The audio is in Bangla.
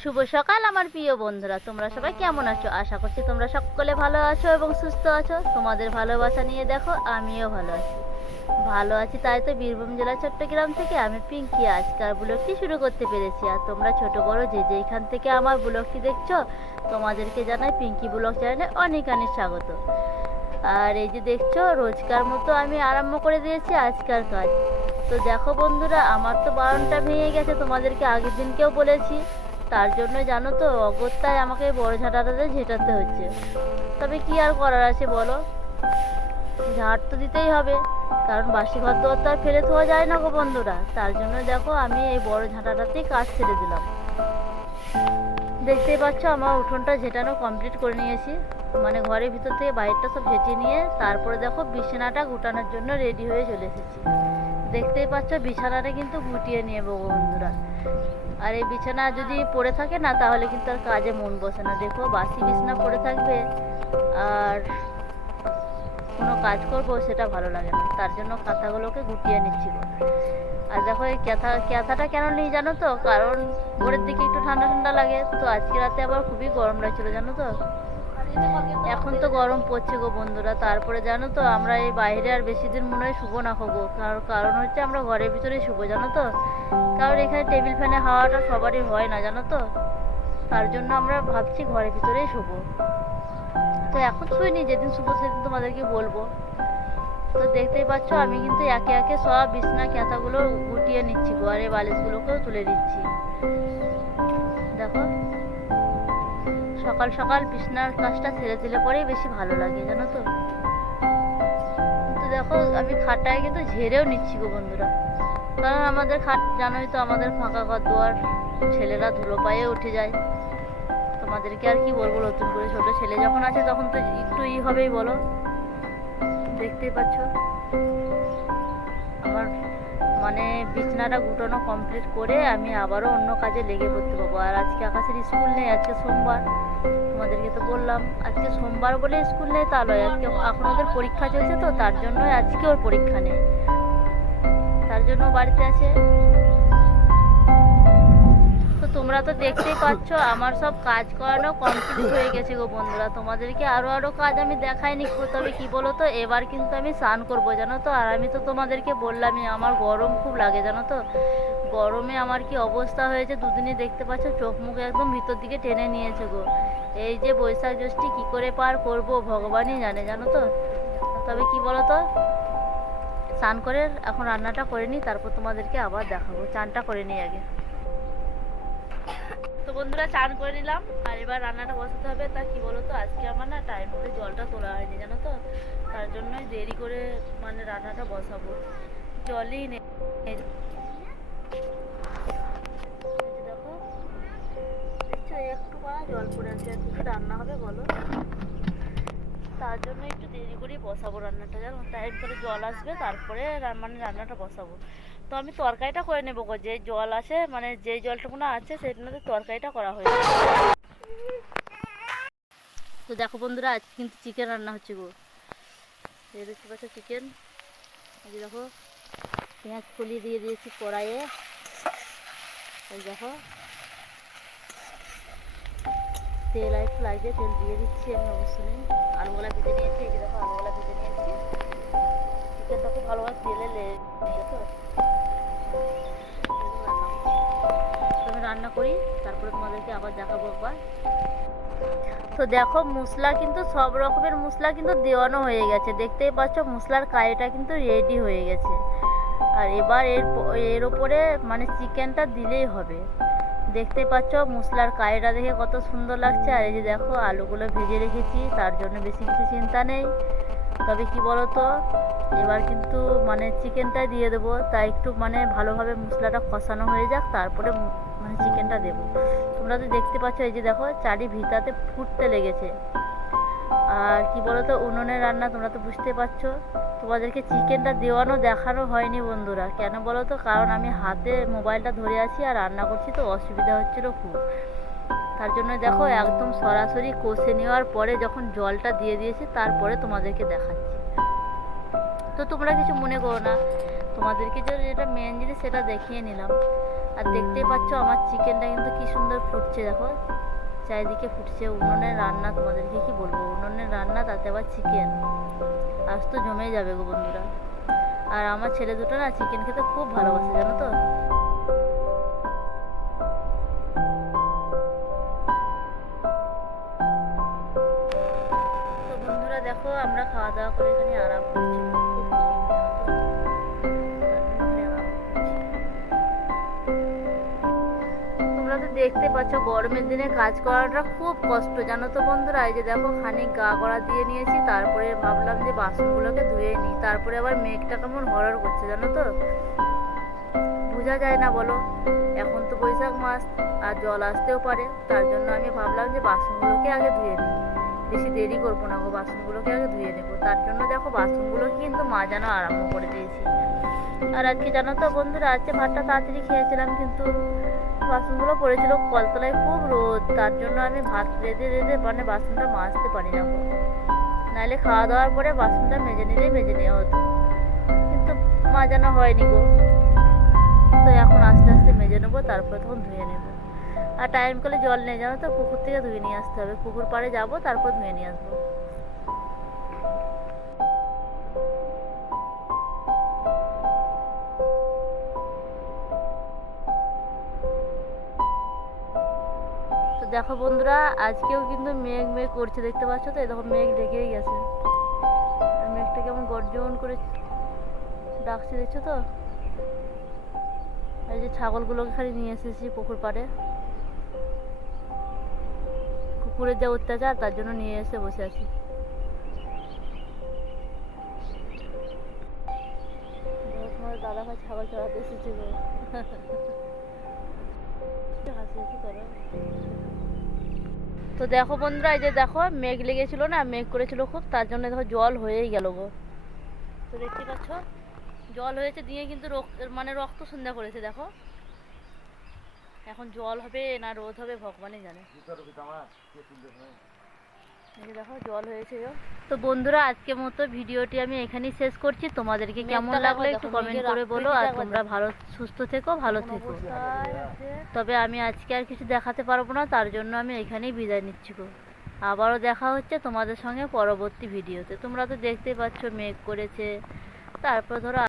শুভ সকাল আমার প্রিয় বন্ধুরা। তোমরা সবাই কেমন আছো? আশা করছি তোমরা সকলে ভালো আছো এবং সুস্থ আছো। তোমাদের ভালোবাসা নিয়ে দেখো, আমিও ভালো আছি। ভালো আছি তাই তো বীরভূম জেলা চট্টগ্রাম থেকে আমি পিঙ্কি। আজকাল ব্লগটি শুরু করতে পেরেছি। আর তোমরা ছোট, বড় যে যেখান থেকে আমার ব্লগটি দেখছ, তোমাদেরকে জানাই পিঙ্কি ব্লগ চ্যানেলে অনেক অনেক স্বাগত। আর এই যে দেখছ, রোজকার মতো আমি আরম্ভ করে দিয়েছি আজকার কাজ। তো দেখো বন্ধুরা, আমার তো বারণটা ভেঙে গেছে, তোমাদেরকে আগের দিনকেও বলেছি। তার জন্য জানো তো অগত্যায় আমাকে বড় ঝাঁটাটাতে ঝেঁটাতে হচ্ছে। তবে কি আর করার আছে বলো? ঝাড় তো দিতেই হবে, কারণ বাসি ঘর তো আর ফেলে থোয়া যায় না গো বন্ধুরা। তার জন্য দেখো, আমি এই বড় ঝাঁটাটাতেই কাজ ছেড়ে দিলাম। দেখতেই পাচ্ছ, আমার উঠোনটা ঝেটানো কমপ্লিট করে নিয়েছি। মানে ঘরের ভিতর থেকে বাইরটা সব ঝেঁটিয়ে নিয়ে, তারপরে দেখো বিছানাটা গুটানোর জন্য রেডি হয়ে চলে এসেছি। দেখতেই পাচ্ছ, বিছানাটা কিন্তু গুটিয়ে নেব বন্ধুরা। আর এই বিছানা যদি পড়ে থাকে না, তাহলে কিন্তু আর কাজে মন বসে না। দেখো, বাসি বিছানা পড়ে থাকবে, আর কোনো কাজ করব, সেটা ভালো লাগে না। তার জন্য কাঁথাগুলোকে গুটিয়ে নিচ্ছি। গো। আর দেখো, এই ক্যাথা, ক্যাথাটা কেন নিই জানো তো? কারণ ভোরের দিকে একটু ঠান্ডা ঠান্ডা লাগে। তো আজকে রাতে আবার খুবই গরম লাগছিল, জানো তো? এখন তো গরম পড়ছে গো বন্ধুরা, তারপরে জানো তো আমরা এই বাইরে আর বেশি দিন মনে হয় শুবো না হব। কারণ কারণ হচ্ছে আমরা ঘরের ভিতরেই শুবো, জানো তো? কারণ এখানে টেবিল ফ্যানে হাওয়াটা সবারই হয় না, জানো তো? তার জন্য আমরা ভাবছি ঘরের ভিতরেই শুবো। তো এখন শুইনি, যেদিন শুবো সেদিন তোমাদেরকে বলব। তো দেখতেই পাচ্ছ, আমি কিন্তু একে একে সব বিছনা ক্যাথাগুলো গুটিয়ে নিচ্ছি ঘরে বালিশগুলোকেও তুলে দিচ্ছি দেখো। সকাল সকাল বিছনার কাজটা ছেড়ে দিলে পরেই বেশি ভালো লাগে, জানো তো? কিন্তু দেখো, আমি খাটটায় কিন্তু ঝেড়েও নিচ্ছি গো বন্ধুরা। কারণ আমাদের খাট, জানোই তো আমাদের ফাঁকা ঘর দুয়ার, ছেলেরা ধুলো পায়ে উঠে যায়। তোমাদেরকে আর কি বলব নতুন করে? ছোট ছেলে যখন আছে তখন তো একটু ই হবেই বলো। দেখতেই পাচ্ছ? মানে বিছনাটা গুটানো কমপ্লিট করে আমি আবারও অন্য কাজে লেগে পড়তে পারব। আর আজকে আকাশের স্কুল নেই, আজকে সোমবার। তোমাদেরকে তো বললাম, আজকে সোমবার বলে স্কুল নেই, তা নয়। আজকে এখন ওদের পরীক্ষা চলছে তো, তার জন্য আজকে ওর পরীক্ষা নেই। তার জন্য বাড়িতে আছে। তো তোমরা তো দেখতেই পাচ্ছ, আমার সব কাজ করানো কমপ্লিট হয়ে গেছে গো বন্ধুরা। তোমাদেরকে আরও আরও কাজ আমি দেখাইনি তবে কি বলো তো এবার কিন্তু আমি স্নান করব, জানো তো? আর আমি তো তোমাদেরকে বললামই, আমার গরম খুব লাগে, জানো তো? গরমে আমার কি অবস্থা হয়েছে দুদিনই দেখতে পাচ্ছ, চোখ মুখ একদম ভিতর দিকে টেনে নিয়েছে গো। এই যে বৈশাখ জ্যৈষ্ঠী, কী করে পার করব, ভগবানই জানে, জানো তো? তবে কি বলো তো স্নান করে এখন রান্নাটা করে নিই, তারপর তোমাদেরকে আবার দেখাবো। চানটা করে নিই আগে। বন্ধুরা চান করে নিলাম। আর এবার রান্নাটা বসাতে হবে। তা কি বলো তো আজকে আমার না টাইম করে জলটা তোলা হয়নি, জানো তো? তার জন্যই দেরি করে মানে রান্নাটা বসাবো। জলই নেই দেখো। একটু করা জল পড়ে আছে। আর কি রান্না হবে বলো? তার জন্য একটু দেরি করেই বসাবো রান্নাটা, জানো? টাইম করে জল আসবে, তারপরে মানে রান্নাটা বসাবো। তো আমি তরকারিটা করে নেব যে জল আছে মানে যে জলটুকুনো আছে সেটাতে তরকারিটা করা হয়েছে তো দেখো বন্ধুরা, আজকে কিন্তু চিকেন রান্না হচ্ছে গো। দেখতে পাচ্ছ চিকেন এই দেখো, পেঁয়াজ কলিয়ে দিয়ে দিয়েছি কড়াইয়ে। এই দেখো, তেল আর লাগবে তেল দিয়ে দিচ্ছি আমি অবশ্যই। তো দেখো মশলা কিন্তু সব রকমের মশলা কিন্তু দেওয়ানো হয়ে গেছে। দেখতেই পাচ্ছ মশলার কারিটা কিন্তু রেডি হয়ে গেছে। আর এবার এর এর ওপরে মানে চিকেনটা দিলেই হবে। দেখতে পাচ্ছ মশলার কারিটা দেখে কত সুন্দর লাগছে। আর এই যে দেখো আলুগুলো ভেজে রেখেছি, তার জন্য বেশি কিছু চিন্তা নেই। তবে কি বলো তো এবার কিন্তু মানে চিকেনটা দিয়ে দেবো। তা একটু মানে ভালোভাবে মশলাটা কষানো হয়ে যাক, তারপরে মানে চিকেনটা দেবো। তোমরা তো দেখতে পাচ্ছ এই যে দেখো চারি ভিতাতে ফুটতে লেগেছে। আর কি বলো তো উনুনের রান্না তোমরা তো বুঝতে পারছ। তোমাদেরকে চিকেনটা দেওয়ানো দেখানো হয়নি বন্ধুরা। কেন বলো তো কারণ আমি হাতে মোবাইলটা ধরে আছি আর রান্না করছি তো অসুবিধা হচ্ছিল খুব। তার জন্য দেখো একদম সরাসরি কষে নেওয়ার পরে যখন জলটা দিয়ে দিয়েছি তারপরে তোমাদেরকে দেখাচ্ছি। তো তোমরা কিছু মনে করো না। তোমাদেরকে যে যেটা মেন জিনিস সেটা দেখিয়ে নিলাম। আর দেখতেই পাচ্ছ আমার চিকেনটা কিন্তু কি সুন্দর ফুটছে, দেখো। চারিদিকে ফুটছে উনুনের রান্না, তোমাদেরকে কি বলব? উনুনের রান্না, তাতে আবার চিকেন। আজ তো জমে যাবে গো বন্ধুরা। আর আমার ছেলে দুটো না চিকেন খেতে খুব ভালোবাসে, জানো তো? দেখো, আমরা খাওয়া দাওয়া করে এখানে আরাম করছি। দেখতে পাচ্ছ, গরমের দিনে কাজ করাটা খুব কষ্ট। জানো তো বন্ধুরা, এই যে দেখো খানিক গা গড়া দিয়ে নিয়েছি, তারপরে ভাবলাম যে বাসনগুলোকে ধুয়ে নিই। তারপরে আবার মেঘটা কেমন হরর করছে, জানো তো? বোঝা যায় না বলো, এখন তো বৈশাখ মাস, আর জল আসতেও পারে। তার জন্য আমি ভাবলাম যে বাসনগুলোকে আগে ধুয়ে নিই। বেশি দেরি করব না গো, বাসনগুলোকে আগে ধুয়ে নেব। তার জন্য দেখো বাসনগুলো কিন্তু মাজানো আরম্ভ করে দিয়েছি। আর আজকে জানো তো বন্ধুরা, আজকে ভাতটা তাড়াতাড়ি খেয়েছিলাম কিন্তু বাসনগুলো পড়েছিল কলতলায় খুব রোদ, তার জন্য আমি ভাত রেঁধে রেঁধে মানে বাসনটা মাজতে পারি না। নাহলে খাওয়া দাওয়ার পরে বাসনটা মেজে নিলেই মেজে নেওয়া হতো। কিন্তু মাজানো হয়নি গো। তো এখন আস্তে আস্তে মেজে নেব, তারপরে তখন ধুয়ে নেব। আর টাইম কলে জল নেই জানো তো? পুকুর থেকে ধুয়ে নিয়ে আসতে হবে। পুকুর পাড়ে যাব, তারপর ধুয়ে নিয়ে আসব। দেখো বন্ধুরা, আজকেও কিন্তু মেঘ মেঘ করছে, দেখতে পাচ্ছ তো? দেখো মেঘ ঢেকেই গেছে। মেঘটা কেমন গর্জন করে ডাকছে, দেখছ তো? এই যে ছাগলগুলোকে খালি নিয়ে এসেছি পুকুর পাড়ে। কুকুরের যা অত্যাচার, তার জন্য নিয়ে এসে বসে আছি। তোমার দাদা ভাই ছাগল চড়াতে এসেছে গো কি হাসি হাসি করো তো দেখো বন্ধুরা, এই যে দেখো, মেঘ লেগেছিল না, মেঘ করেছিল খুব, তার জন্য দেখো জল হয়েই গেল গো। তো দেখতে পাচ্ছ, জল হয়েছে দিয়ে কিন্তু মানে রক্ত সন্ধ্যা করেছে দেখো। এখন জল হবে না রোদ হবে, ভগবানই জানে। দেখো জল হয়েছে তো বন্ধুরা আজকের মতো ভিডিওটি আমি এখানেই শেষ করছি। তোমাদেরকে কেমন লাগল একটু কমেন্ট করে বলো আর তোমরা ভালো সুস্থ থেকো ভালো থেকো। তবে আমি আজকে আর কিছু দেখাতে পারব না তার জন্য আমি এখানেই বিদায় নিচ্ছি গো। আবারও দেখা হচ্ছে তোমাদের সঙ্গে পরবর্তী ভিডিওতে। তোমরা তো দেখতেই পাচ্ছ মেঘ করেছে। তারপর ধরো